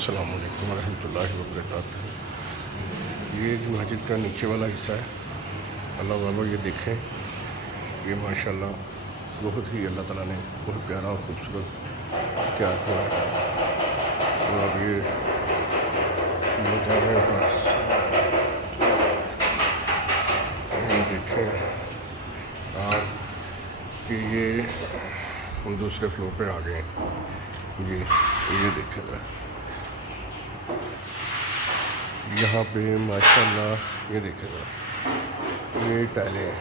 السلام علیکم ورحمۃ اللہ وبرکاتہ۔ یہ مسجد کا نیچے والا حصہ ہے۔ اللہ والو یہ دیکھیں، یہ ماشاءاللہ بہت ہی اللہ تعالیٰ نے بہت پیارا اور خوبصورت تیار کیا ہے۔ اور اب یہ جا رہے ہیں پاس، یہ دیکھیں آپ کہ یہ ہم دوسرے فلور پہ آ گئے ہیں۔ جی یہ دیکھیں ذرا، یہاں پہ ماشاءاللہ یہ دیکھیں ذرا، یہ ٹائلیں ہیں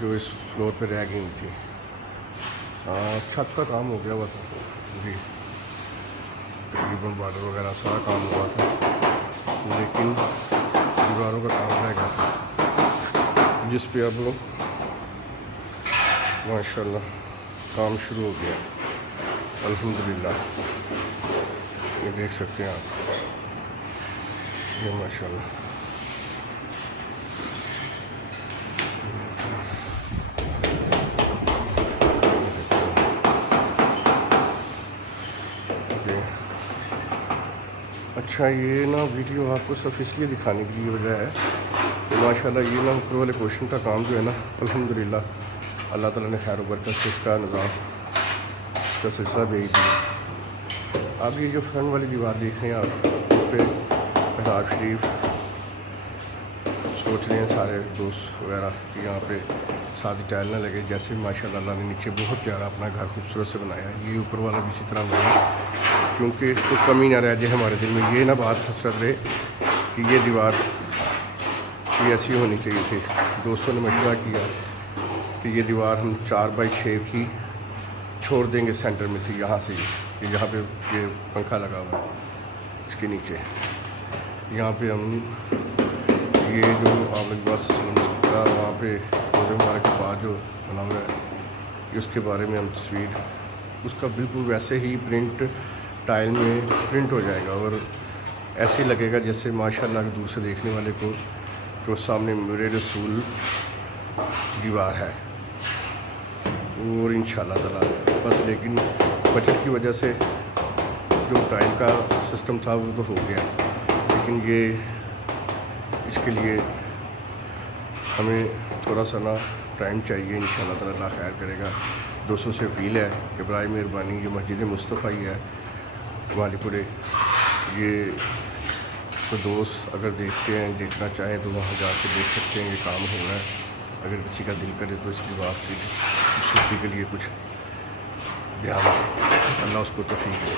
جو اس فلور پہ رہ گئی تھی۔ چھت کا کام ہو گیا ہوا تھا، جی تقریباً بارڈر وغیرہ سارا کام ہوا تھا، لیکن دیواروں کا کام رہ گیا تھا، جس پہ اب ماشاءاللہ کام شروع ہو گیا الحمدللہ۔ یہ دیکھ سکتے ہیں آپ، یہ ماشاءاللہ جی۔ اچھا یہ نا ویڈیو آپ کو صرف اس لیے دکھانے کی وجہ ہے کہ ماشاءاللہ یہ نا اوپر والے پورشن کا کام جو ہے نا الحمدللہ اللہ تعالیٰ نے خیر و برکت سے اس کا نظام، اس کا سلسلہ بھیج دیا۔ اب یہ جو فرنٹ والی دیوار دیکھ رہے ہیں آپ، اس پہ محراب شریف سوچ رہے ہیں سارے دوست وغیرہ کہ یہاں پہ سادی ٹائل نہ لگے، جیسے ماشاءاللہ اللہ نے نیچے بہت پیارا اپنا گھر خوبصورت سے بنایا ہے، یہ اوپر والا بھی اسی طرح بنایا کیونکہ اس کو کمی نہ رہ جائے ہمارے دل میں یہ نہ بات حسرت رہے کہ یہ دیوار یہ ایسی ہونی چاہیے تھی۔ دوستوں نے مشورہ کیا کہ یہ دیوار ہم 4x6 کی چھوڑ دیں گے سینٹر میں سے، یہاں سے کہ جہاں پہ یہ پنکھا لگا ہوا ہے اس کے نیچے، یہاں پہ ہم یہ جو آمد بس کا وہاں پہ ہمارے کے بعد جو بنا ہوا ہے اس کے بارے میں ہم تصویر اس کا بالکل ویسے ہی پرنٹ ٹائل میں پرنٹ ہو جائے گا، اور ایسے ہی لگے گا جیسے ماشاءاللہ دور سے دیکھنے والے کو کہ سامنے میرے رسول دیوار ہے۔ اور انشاءاللہ تعالیٰ بس لیکن بجٹ کی وجہ سے جو ٹائل کا سسٹم تھا وہ تو ہو گیا، لیکن یہ اس کے لیے ہمیں تھوڑا سا نا ٹائم چاہیے، انشاءاللہ تعالیٰ اللہ خیر کرے گا۔ دوستوں سے اپیل ہے کہ برائے مہربانی یہ مسجد مصطفی ہے مالی پورے، یہ تو دوست اگر دیکھتے ہیں دیکھنا چاہیں تو وہاں جا کے دیکھ سکتے ہیں، یہ کام ہو رہا ہے۔ اگر کسی کا دل کرے تو اس کی بات کی چھٹی کے لیے کچھ دھیان اللہ اس کو توفیق دے۔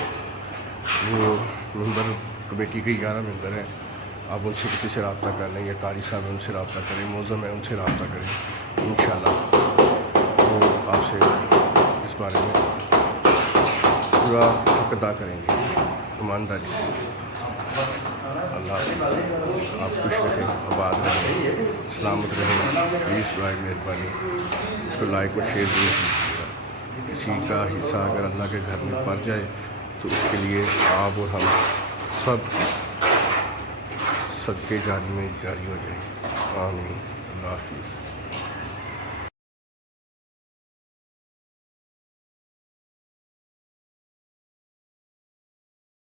وہ ممبر کمیٹی کے 11 ممبر ہیں، آپ ان سے کسی سے رابطہ کر لیں، یا قاری صاحب ان سے رابطہ کریں، موزم ہے ان سے رابطہ کریں، انشاءاللہ وہ آپ سے اس بارے میں پورا حق ادا کریں گے ایمانداری سے۔ اللہ آپ خوش رہیں، آباد رہیں، سلامت رہیں۔ پلیز برائے مہربانی اس کو لائک اور شیئر ضرور کیجیے گا۔ کسی کا حصہ اگر اللہ کے گھر میں پڑ جائے تو اس کے لیے آپ اور ہم سب صدقے جاری میں جاری ہو جائے۔ آمین۔ اللہ حافظ۔